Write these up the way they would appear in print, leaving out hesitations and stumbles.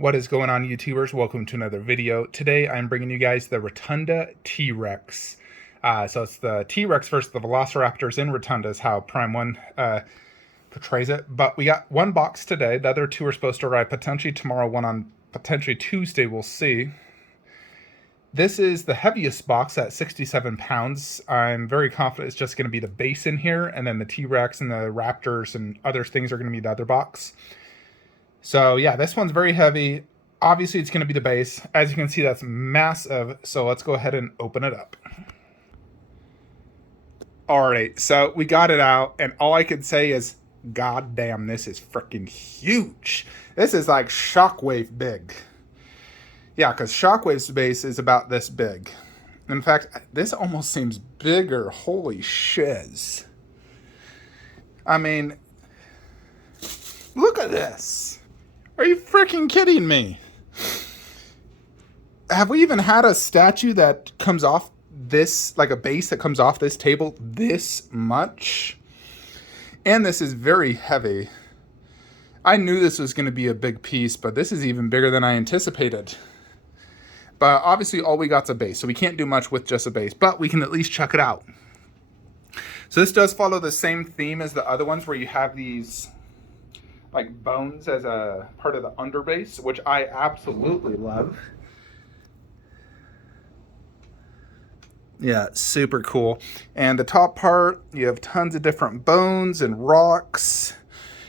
What is going on, YouTubers? Welcome to another video. Today I'm bringing you guys the Rotunda T-Rex. So it's the T-Rex versus the Velociraptors in Rotunda is how Prime 1 portrays it. But we got one box today. The other two are supposed to arrive potentially tomorrow, one on potentially Tuesday. We'll see. This is the heaviest box at 67 pounds. I'm very confident it's just going to be the base in here, and then the T-Rex and the Raptors and other things are going to be the other box. So yeah, this one's very heavy. Obviously, it's going to be the base. As you can see, that's massive. So let's go ahead and open it up. All right, so we got it out, and all I can say is, God damn, this is freaking huge. This is like Shockwave big. Yeah, because Shockwave's base is about this big. In fact, this almost seems bigger. Holy shiz. I mean, look at this. Are you freaking kidding me? Have we even had a statue that comes off this, like a base that comes off this table this much? And this is very heavy. I knew this was going to be a big piece, but this is even bigger than I anticipated. But obviously all we got's a base, so we can't do much with just a base, but we can at least check it out. So this does follow the same theme as the other ones, where you have these like bones as a part of the underbase, which I absolutely love. Yeah, super cool. And the top part, you have tons of different bones and rocks,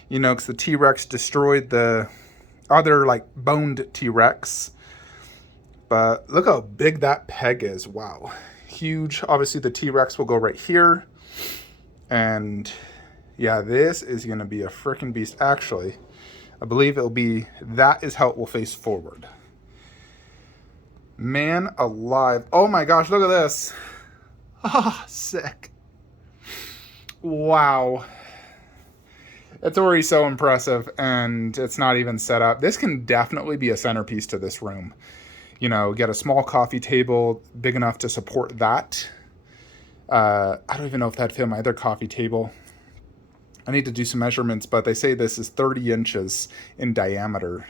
you know, because the T-Rex destroyed the other like boned T-Rex. But look how big that peg is. Wow, huge. Obviously the T-Rex will go right here. And yeah, this is going to be a freaking beast. Actually, I believe it'll be, that is how it will face forward. Man alive. Oh my gosh, look at this. Ah, sick. Wow. It's already so impressive, and it's not even set up. This can definitely be a centerpiece to this room. You know, get a small coffee table big enough to support that. I don't even know if that'd fit my other coffee table. I need to do some measurements, but they say this is 30 inches in diameter.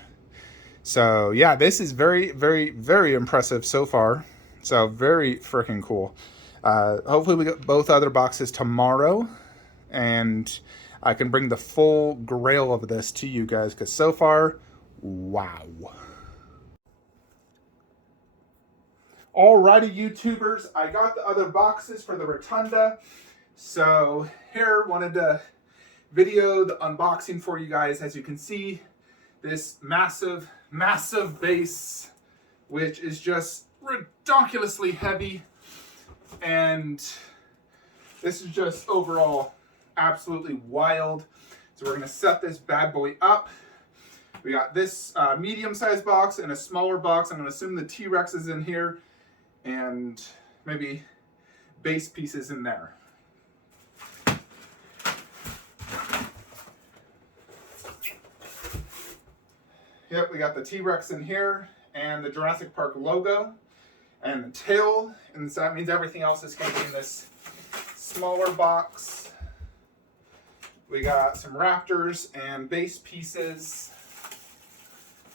So yeah, this is very, very, very impressive so far. So very freaking cool. Hopefully we get both other boxes tomorrow, and I can bring the full grail of this to you guys, because so far, wow. Alrighty, YouTubers, I got the other boxes for the Rotunda. So here, wanted to video the unboxing for you guys. As you can see, this massive, massive base, which is just ridiculously heavy. And this is just overall absolutely wild. So we're gonna set this bad boy up. We got this medium-sized box and a smaller box. I'm gonna assume the T-Rex is in here, and maybe base pieces in there. Yep, we got the T-Rex in here, and the Jurassic Park logo, and the tail, and so that means everything else is going to be in this smaller box. We got some Raptors and base pieces.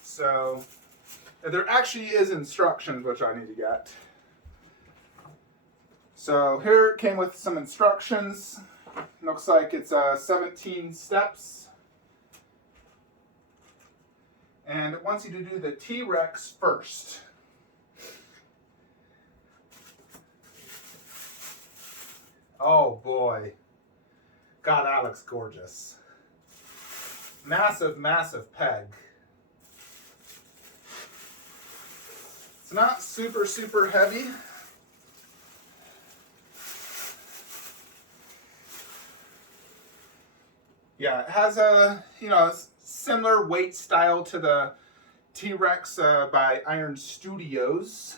So there actually is instructions, which I need to get. So here it came with some instructions. Looks like it's 17 steps. And it wants you to do the T-Rex first. Oh boy. God, that looks gorgeous. Massive, massive peg. It's not super, super heavy. Yeah, it has a, you know, similar weight style to the T-Rex by Iron Studios.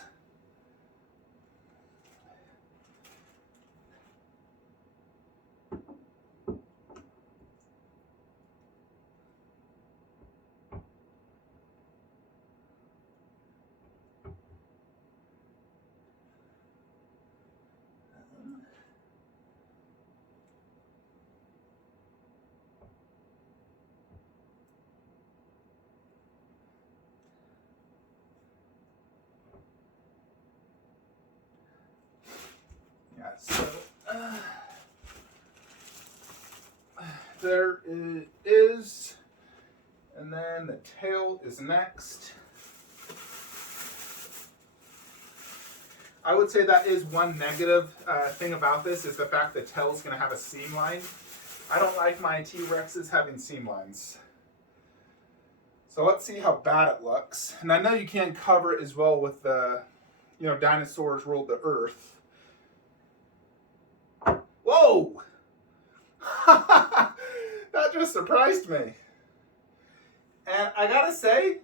there it is. And then the tail is next. I would say that is one negative thing about this, is the fact the tail is going to have a seam line. I don't like my T-Rexes having seam lines. So let's see how bad it looks. And I know you can't cover it as well with the, dinosaurs ruled the earth. Whoa! That just surprised me. And I gotta say,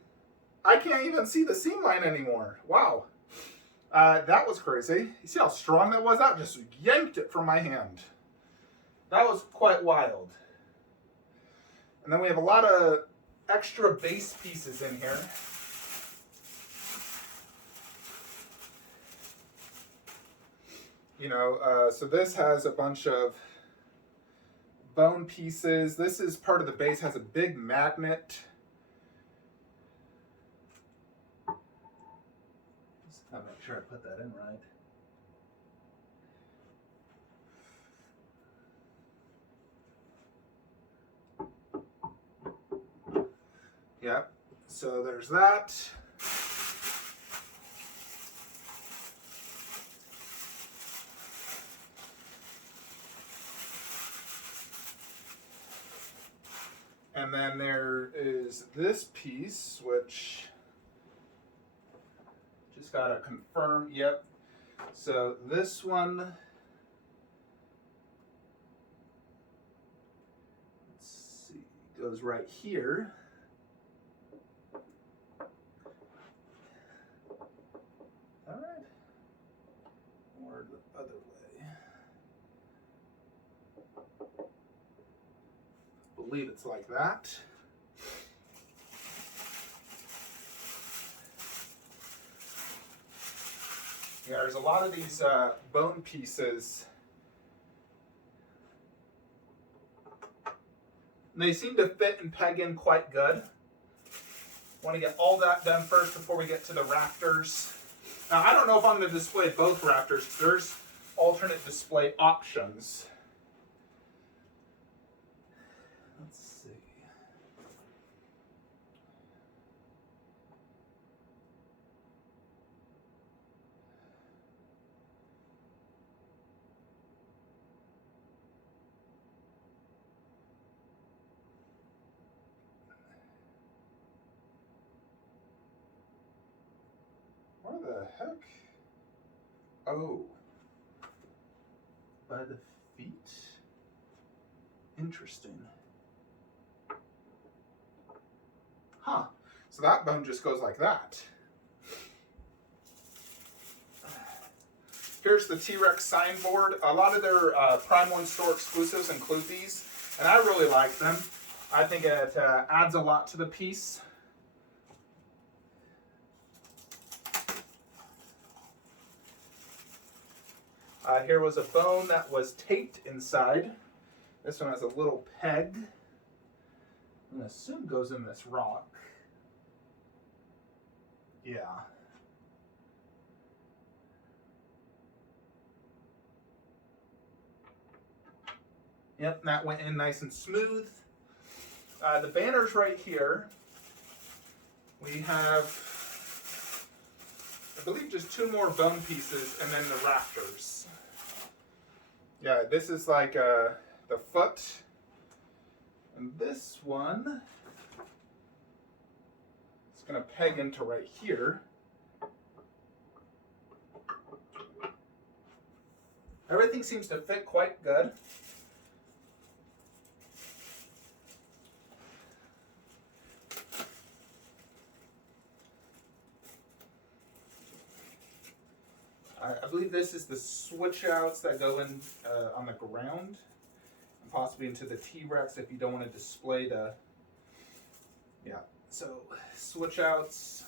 I can't even see the seam line anymore. Wow. That was crazy. You see how strong that was? That just yanked it from my hand. That was quite wild. And then we have a lot of extra base pieces in here. So this has a bunch of bone pieces. This is part of the base, has a big magnet. I'll make sure I put that in right. Yep, so there's that. And then there is this piece, which just gotta confirm, yep. So this one, let's see, goes right here. All right, or the other way. I believe it's like that. Yeah, there's a lot of these bone pieces. And they seem to fit and peg in quite good. Want to get all that done first before we get to the Raptors. Now, I don't know if I'm going to display both Raptors, because there's alternate display options. Let's see. Where the heck? Oh. By the feet? Interesting. Huh. So that bone just goes like that. Here's the T-Rex signboard. A lot of their Prime 1 store exclusives include these, and I really like them. I think it adds a lot to the piece. Here was a bone that was taped inside. This one has a little peg. I'm going to assume goes in this rock. Yeah. Yep, that went in nice and smooth. The banner's right here. We have, I believe, just 2 more bone pieces, and then the Raptors. Yeah, this is like the foot. And this one is going to peg into right here. Everything seems to fit quite good. I believe this is the switch outs that go in on the ground, and possibly into the T-Rex if you don't want to display the, yeah, so switch outs.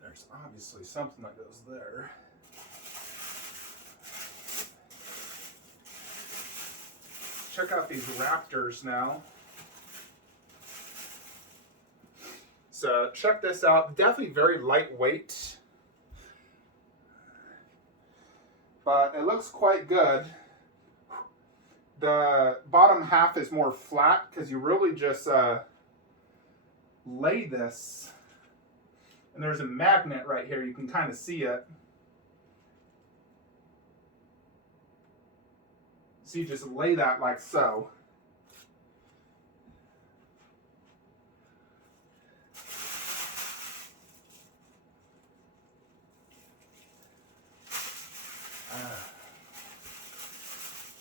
There's obviously something that goes there. Check out these Raptors now. So check this out. Definitely very lightweight, but it looks quite good. The bottom half is more flat because you really just lay this, and there's a magnet right here. You can kind of see it. So you just lay that like so.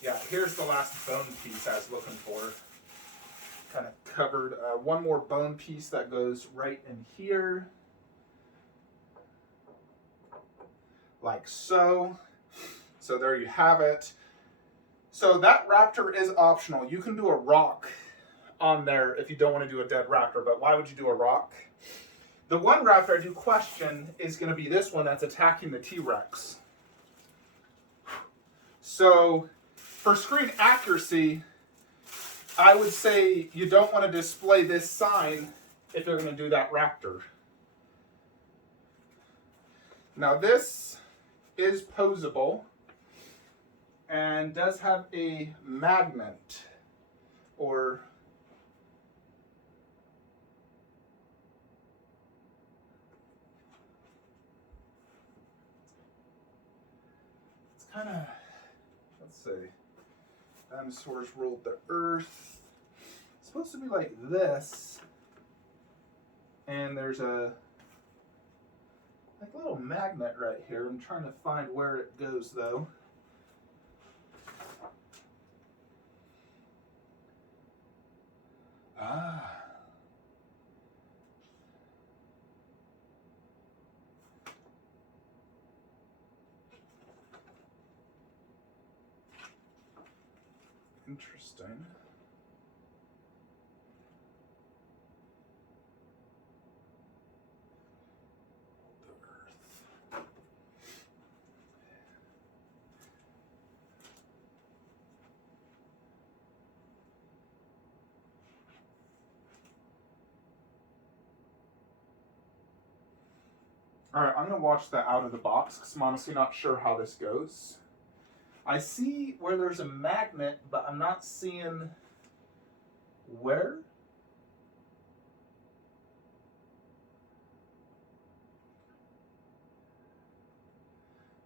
Yeah, here's the last bone piece I was looking for. Kind of covered one more bone piece that goes right in here. Like so. So there you have it. So that raptor is optional. You can do a rock on there if you don't want to do a dead raptor, but why would you do a rock? The one raptor I do question is going to be this one that's attacking the T-Rex. So for screen accuracy, I would say you don't want to display this sign if you're going to do that raptor. Now this is posable and does have a magnet, or it's kind of, let's see, dinosaurs ruled the earth. It's supposed to be like this, and there's a like little magnet right here. I'm trying to find where it goes though. Ah. Interesting. The earth. All right, I'm going to watch that out of the box because I'm honestly not sure how this goes. I see where there's a magnet, but I'm not seeing where.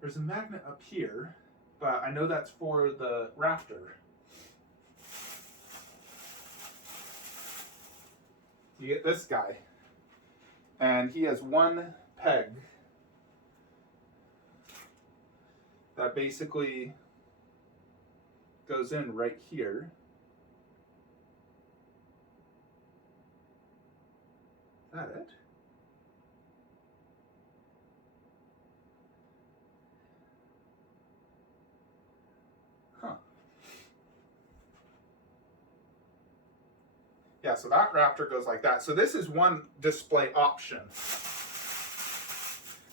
There's a magnet up here, but I know that's for the Raptor. You get this guy, and he has one peg that basically goes in right here. Is that it? Huh. Yeah, so that Raptor goes like that. So this is one display option.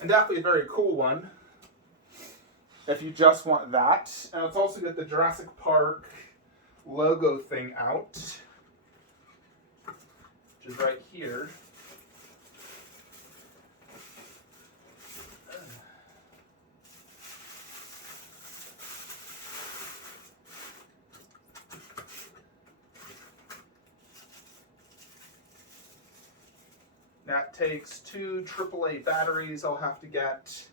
And definitely a very cool one if you just want that. And it's also got the Jurassic Park logo thing out, which is right here. That takes 2 AAA batteries I'll have to get.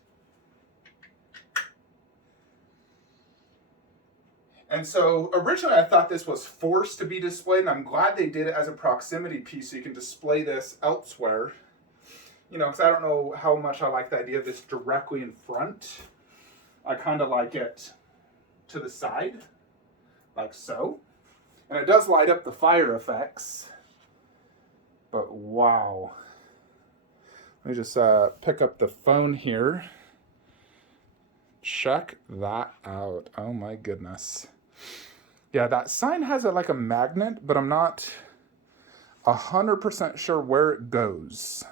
And so originally I thought this was forced to be displayed, and I'm glad they did it as a proximity piece so you can display this elsewhere. You know, because I don't know how much I like the idea of this directly in front. I kind of like it to the side, like so. And it does light up the fire effects. But wow. Let me just pick up the phone here. Check that out. Oh my goodness. Yeah, that sign has like a magnet, but I'm not 100% sure where it goes.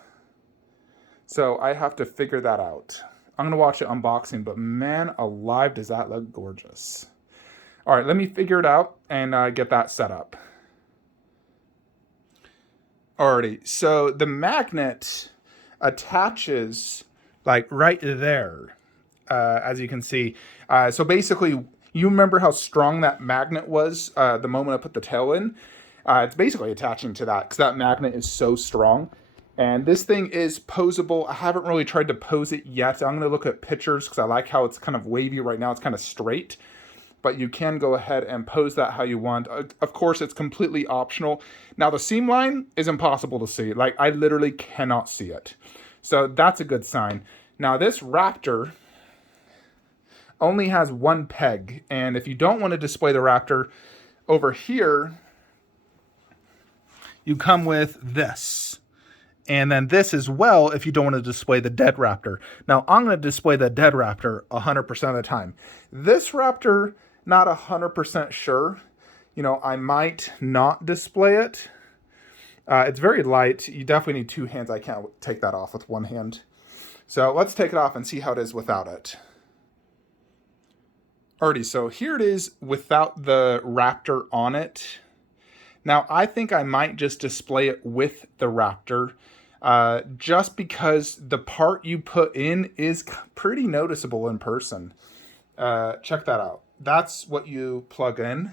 So I have to figure that out. I'm going to watch it unboxing, but man alive, does that look gorgeous. All right, let me figure it out and get that set up. Alrighty, so the magnet attaches like right there, as you can see. So basically, You remember how strong that magnet was the moment I put the tail in? It's basically attaching to that because that magnet is so strong. And this thing is posable. I haven't really tried to pose it yet. I'm going to look at pictures because I like how it's kind of wavy right now. It's kind of straight. But you can go ahead and pose that how you want. Of course, it's completely optional. Now, the seam line is impossible to see. Like, I literally cannot see it. So that's a good sign. Now, this Raptor only has one peg. And if you don't want to display the Raptor, over here, you come with this. And then this as well if you don't want to display the dead Raptor. Now, I'm going to display the dead Raptor 100% of the time. This Raptor, not 100% sure. You know, I might not display it. It's very light. You definitely need two hands. I can't take that off with one hand. So let's take it off and see how it is without it. Alrighty, so here it is without the Raptor on it. Now, I think I might just display it with the Raptor. Just because the part you put in is pretty noticeable in person. Check that out. That's what you plug in.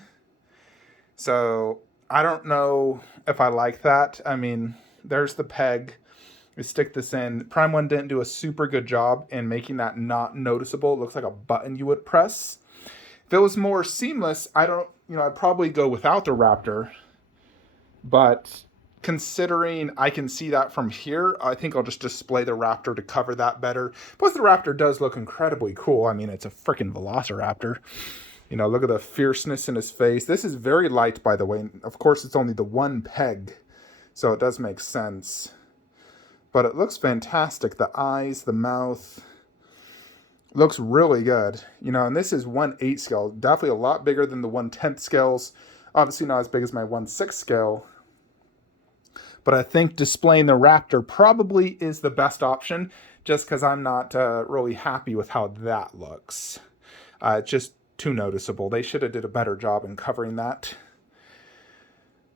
So I don't know if I like that. I mean, there's the peg. We stick this in. Prime 1 didn't do a super good job in making that not noticeable. It looks like a button you would press. If it was more seamless, I'd probably go without the Raptor. But considering I can see that from here, I think I'll just display the Raptor to cover that better. Plus, the Raptor does look incredibly cool. I mean, it's a freaking Velociraptor. You know, look at the fierceness in his face. This is very light, by the way. Of course, it's only the one peg, so it does make sense. But it looks fantastic. The eyes, the mouth, looks really good. You know, and this is 1/8 scale. Definitely a lot bigger than the 1/10 scales. Obviously not as big as my 1/6 scale. But I think displaying the Raptor probably is the best option, just because I'm not really happy with how that looks. It's just too noticeable. They should have did a better job in covering that.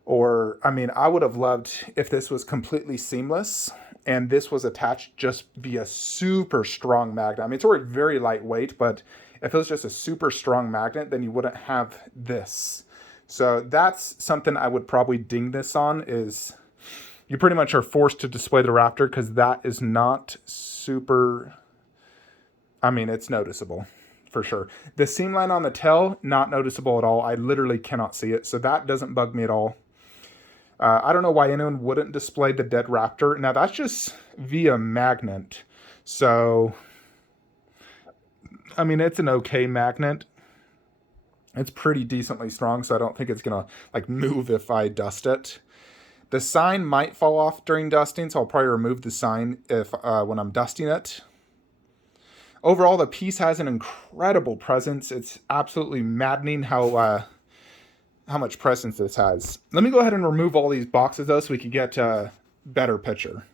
Or, I mean, I would have loved if this was completely seamless and this was attached just via super strong magnet. I mean, it's already very lightweight, but if it was just a super strong magnet, then you wouldn't have this. So that's something I would probably ding this on, is you pretty much are forced to display the Raptor because that is not super, I mean, it's noticeable for sure. The seam line on the tail, not noticeable at all. I literally cannot see it, so that doesn't bug me at all. I don't know why anyone wouldn't display the dead Raptor. Now, that's just via magnet. So, I mean, it's an okay magnet. It's pretty decently strong, so I don't think it's going to, like, move if I dust it. The sign might fall off during dusting, so I'll probably remove the sign if when I'm dusting it. Overall, the piece has an incredible presence. It's absolutely maddening how much presence this has. Let me go ahead and remove all these boxes, though, so we can get a better picture.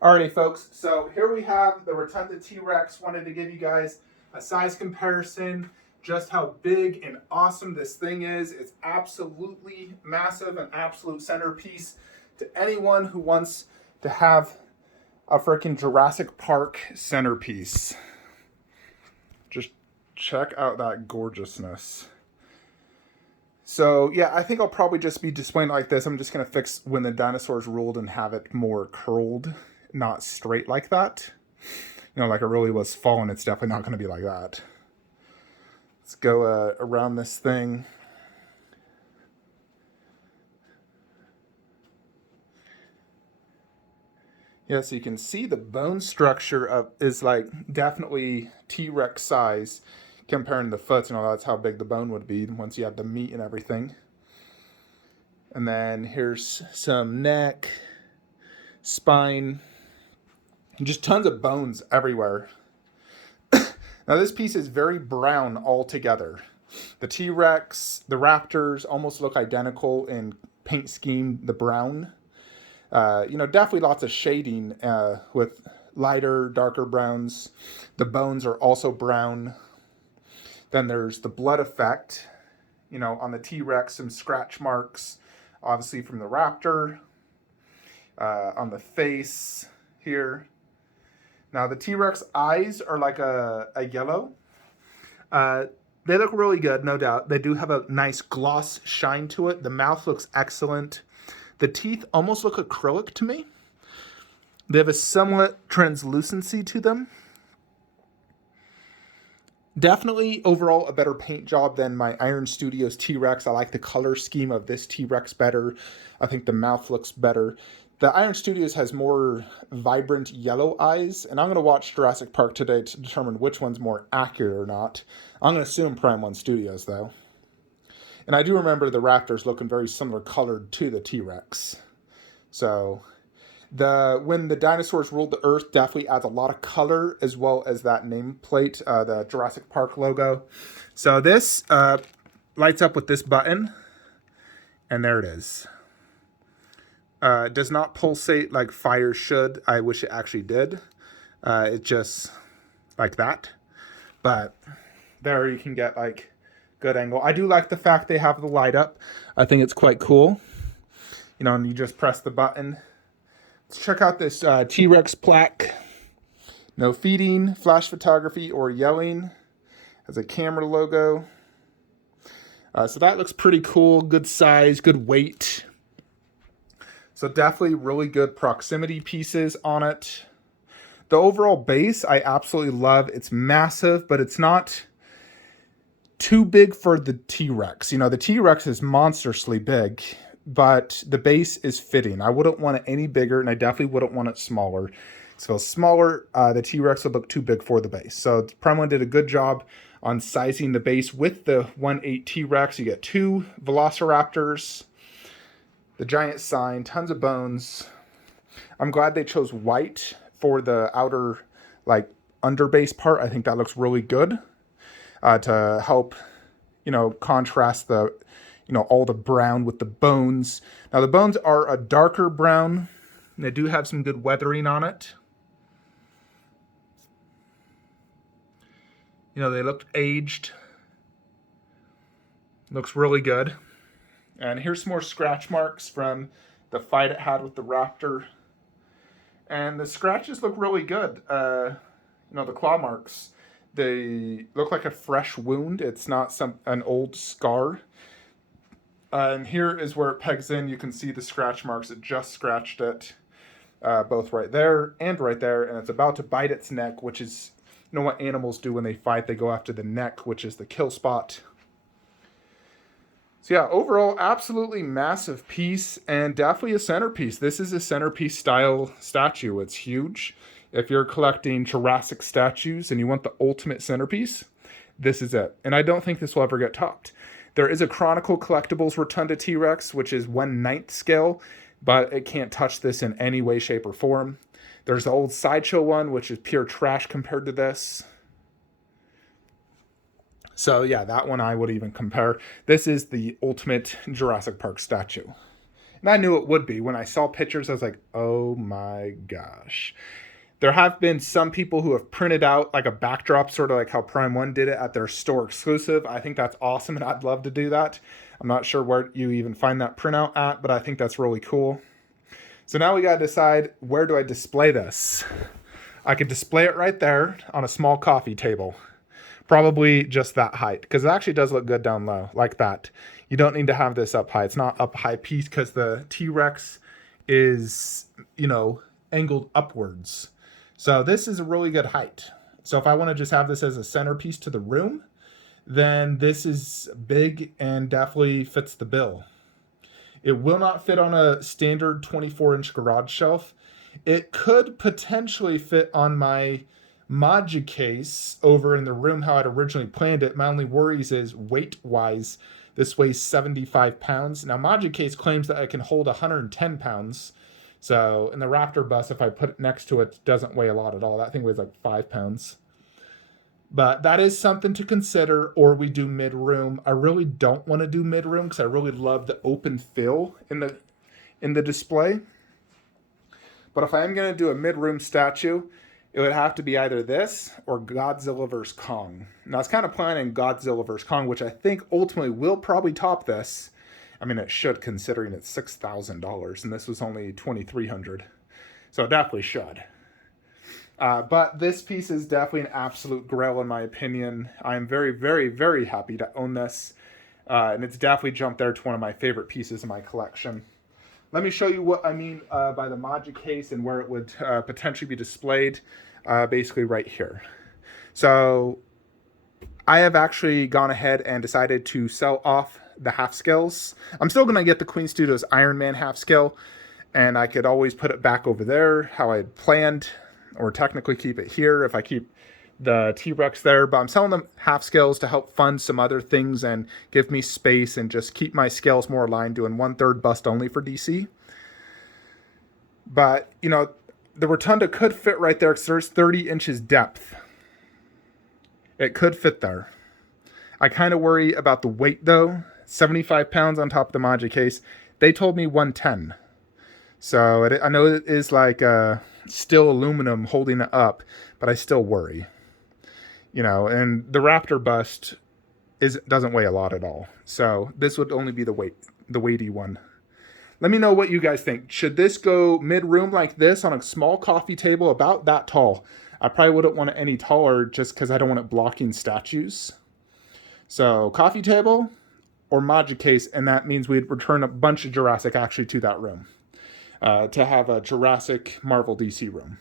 Alrighty, folks. So here we have the Rotunda T-Rex. Wanted to give you guys a size comparison, just how big and awesome this thing is. It's absolutely massive, an absolute centerpiece to anyone who wants to have a freaking Jurassic Park centerpiece. Just check out that gorgeousness. So yeah, I think I'll probably just be displaying it like this. I'm just going to fix when the dinosaurs ruled and have it more curled, not straight like that. You know, like it really was falling. It's definitely not going to be like that. Let's go around this thing. Yeah, so you can see the bone structure is like definitely T-Rex size comparing the foot. You know, that's how big the bone would be once you have the meat and everything. And then here's some neck, spine, and just tons of bones everywhere. Now this piece is very brown altogether. The T-Rex, the Raptors almost look identical in paint scheme, the brown. You know, definitely lots of shading with lighter, darker browns. The bones are also brown. Then there's the blood effect. You know, on the T-Rex, some scratch marks, obviously from the Raptor. On the face here. Now the T-Rex eyes are like a yellow. They look really good, no doubt. They do have a nice gloss shine to it. The mouth looks excellent. The teeth almost look acrylic to me. They have a somewhat translucency to them. Definitely overall a better paint job than my Iron Studios T-Rex. I like the color scheme of this T-Rex better. I think the mouth looks better. The Iron Studios has more vibrant yellow eyes, and I'm going to watch Jurassic Park today to determine which one's more accurate or not. I'm going to assume Prime 1 Studios, though. And I do remember the Raptors looking very similar colored to the T-Rex. So, when the dinosaurs ruled the Earth definitely adds a lot of color, as well as that nameplate, the Jurassic Park logo. So this lights up with this button, and there it is. It does not pulsate like fire should. I wish it actually did. It just like that. But there you can get like good angle. I do like the fact they have the light up. I think it's quite cool. You know, and you just press the button. Let's check out this T-Rex plaque. No feeding, flash photography, or yelling. Has a camera logo. So that looks pretty cool. Good size, good weight. So definitely really good proximity pieces on it. The overall base, I absolutely love. It's massive, but it's not too big for the T-Rex. You know, the T-Rex is monstrously big, but the base is fitting. I wouldn't want it any bigger, and I definitely wouldn't want it smaller. So smaller, the T-Rex would look too big for the base. So Prime 1 did a good job on sizing the base with the 1/8 T-Rex. You get 2 Velociraptors, the giant sign, tons of bones. I'm glad they chose white for the outer, like, underbase part. I think that looks really good to help, you know, contrast the, you know, all the brown with the bones. Now, the bones are a darker brown. And they do have some good weathering on it. You know, they look aged. Looks really good. And here's some more scratch marks from the fight it had with the Raptor. And the scratches look really good. You know, the claw marks, they look like a fresh wound. It's not an old scar. And here is where it pegs in. You can see the scratch marks. It just scratched it, both right there and right there. And it's about to bite its neck, which is, you know what animals do when they fight? They go after the neck, which is the kill spot. So yeah, overall, absolutely massive piece, and definitely a centerpiece. This is a centerpiece style statue. It's huge. If you're collecting Jurassic statues and you want the ultimate centerpiece, this is it. And I don't think this will ever get topped. There is a Chronicle Collectibles Rotunda T-Rex, which is 1/9 scale, but it can't touch this in any way, shape, or form. There's the old Sideshow one, which is pure trash compared to this. So yeah, that one I would even compare. This is the ultimate Jurassic Park statue. And I knew it would be. When I saw pictures, I was like, oh my gosh. There have been some people who have printed out like a backdrop, sort of like how Prime 1 did it at their store exclusive. I think that's awesome, and I'd love to do that. I'm not sure where you even find that printout at, but I think that's really cool. So now we got to decide, where do I display this? I could display it right there on a small coffee table. Probably just that height, because it actually does look good down low, like that. You don't need to have this up high. It's not up high piece because the T-Rex is, you know, angled upwards. So this is a really good height. So if I want to just have this as a centerpiece to the room, then this is big and definitely fits the bill. It will not fit on a standard 24-inch garage shelf. It could potentially fit on my Maji case over in the room how I'd originally planned it. My only worries is weight-wise, this weighs 75 pounds. Now, Maji case claims that I can hold 110 pounds. So, in the Raptor bus, if I put it next to it, it doesn't weigh a lot at all. That thing weighs like 5 pounds. But that is something to consider, or we do mid-room. I really don't want to do mid-room because I really love the open fill in the display. But if I am going to do a mid-room statue, it would have to be either this or Godzilla vs. Kong. Now, I was kind of planning Godzilla vs. Kong, which I think ultimately will probably top this. I mean, it should, considering it's $6,000, and this was only $2,300. So it definitely should. But this piece is definitely an absolute grail in my opinion. I'm very, very, very happy to own this. And it's definitely jumped there to one of my favorite pieces in my collection. Let me show you what I mean by the Maji case and where it would potentially be displayed, basically right here. So I have actually gone ahead and decided to sell off the half scales. I'm still going to get the Queen Studios Iron Man half scale, and I could always put it back over there how I had planned, or technically keep it here if I keep the T-Rex there, but I'm selling them half scales to help fund some other things and give me space and just keep my scales more aligned, doing 1/3 bust only for DC. But, you know, the Rotunda could fit right there because there's 30 inches depth. It could fit there. I kind of worry about the weight though. 75 pounds on top of the Maji case. They told me 110. So I know it is like still aluminum holding it up, but I still worry. You know, and the Raptor bust doesn't weigh a lot at all. So this would only be the weighty one. Let me know what you guys think. Should this go mid-room like this on a small coffee table about that tall? I probably wouldn't want it any taller just because I don't want it blocking statues. So coffee table or Maji case, and that means we'd return a bunch of Jurassic actually to that room. To have a Jurassic Marvel DC room.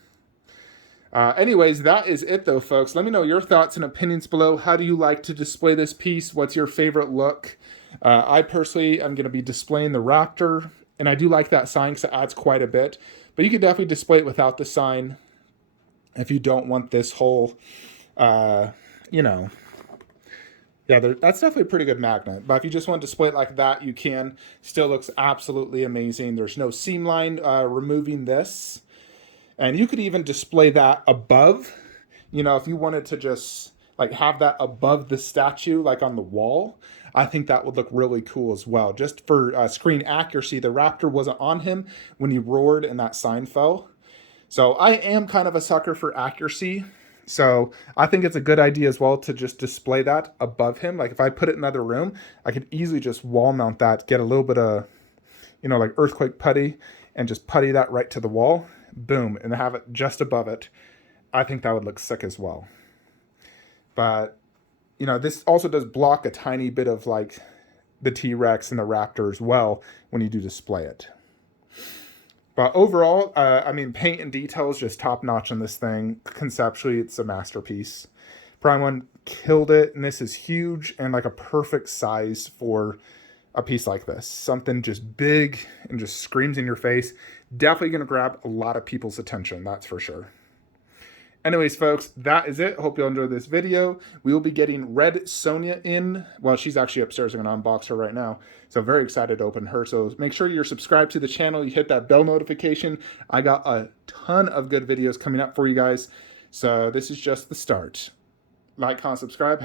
Anyways, that is it though, folks. Let me know your thoughts and opinions below. How do you like to display this piece? What's your favorite look? I personally am going to be displaying the Raptor, and I do like that sign because it adds quite a bit. But you could definitely display it without the sign if you don't want this whole, you know. Yeah, that's definitely a pretty good magnet. But if you just want to display it like that, you can. Still looks absolutely amazing. There's no seam line removing this. And you could even display that above. You know, if you wanted to just like have that above the statue, like on the wall, I think that would look really cool as well. Just for screen accuracy, the Raptor wasn't on him when he roared and that sign fell. So I am kind of a sucker for accuracy. So I think it's a good idea as well to just display that above him. Like if I put it in another room, I could easily just wall mount that, get a little bit of, you know, like earthquake putty and just putty that right to the wall. Boom, and have it just above it. I think that would look sick as well. But, you know, this also does block a tiny bit of like the T-Rex and the Raptor as well when you do display it. But overall, I mean, paint and detail is just top notch on this thing. Conceptually, it's a masterpiece. Prime One killed it, and this is huge and like a perfect size for a piece like this. Something just big and just screams in your face. Definitely going to grab a lot of people's attention, that's for sure. Anyways, folks, that is it. Hope you enjoyed this video. We will be getting Red Sonja in. Well, she's actually upstairs. I'm going to unbox her right now. So very excited to open her. So make sure you're subscribed to the channel. You hit that bell notification. I got a ton of good videos coming up for you guys. So this is just the start. Like, comment, subscribe.